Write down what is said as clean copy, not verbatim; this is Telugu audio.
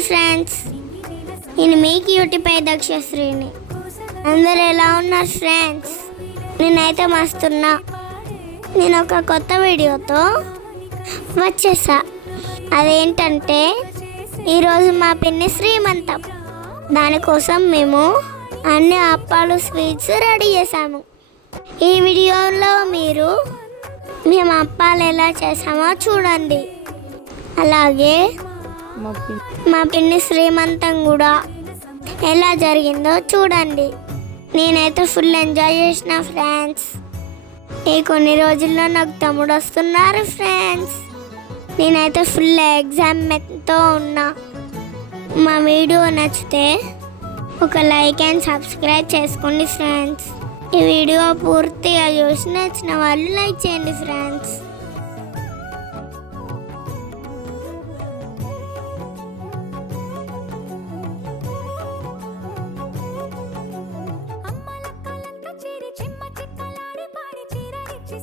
హాయ్ ఫ్రెండ్స్, నేను మీ క్యూటీపై దక్షశ్రీని. అందరు ఎలా ఉన్నారు ఫ్రెండ్స్? నేనైతే మస్తున్నా. నేను ఒక కొత్త వీడియోతో వచ్చేసా. అదేంటంటే ఈరోజు మా పిన్ని శ్రీమంతం. దానికోసం మేము అన్ని అప్పాలు స్వీట్స్ రెడీ చేసాము. ఈ వీడియోలో మీరు మేము అప్పాలు ఎలా చేసామో చూడండి. అలాగే మా పిన్ని శ్రీమంతం కూడా ఎలా జరిగిందో చూడండి. నేనైతే ఫుల్ ఎంజాయ్ చేసిన ఫ్రెండ్స్. ఈ కొన్ని రోజుల్లో నాకు తమ్ముడు వస్తున్నారు ఫ్రెండ్స్. నేనైతే ఫుల్ ఎగ్జామ్తో ఉన్నా. మా వీడియో నచ్చితే ఒక లైక్ అండ్ సబ్స్క్రైబ్ చేసుకోండి ఫ్రెండ్స్. ఈ వీడియో పూర్తిగా చూసి నచ్చిన వాళ్ళు లైక్ చేయండి ఫ్రెండ్స్. అమ్మ లక్కలంతా చేరి చెమ్మ చెక్కలాడి పాడి చీర ఇచ్చి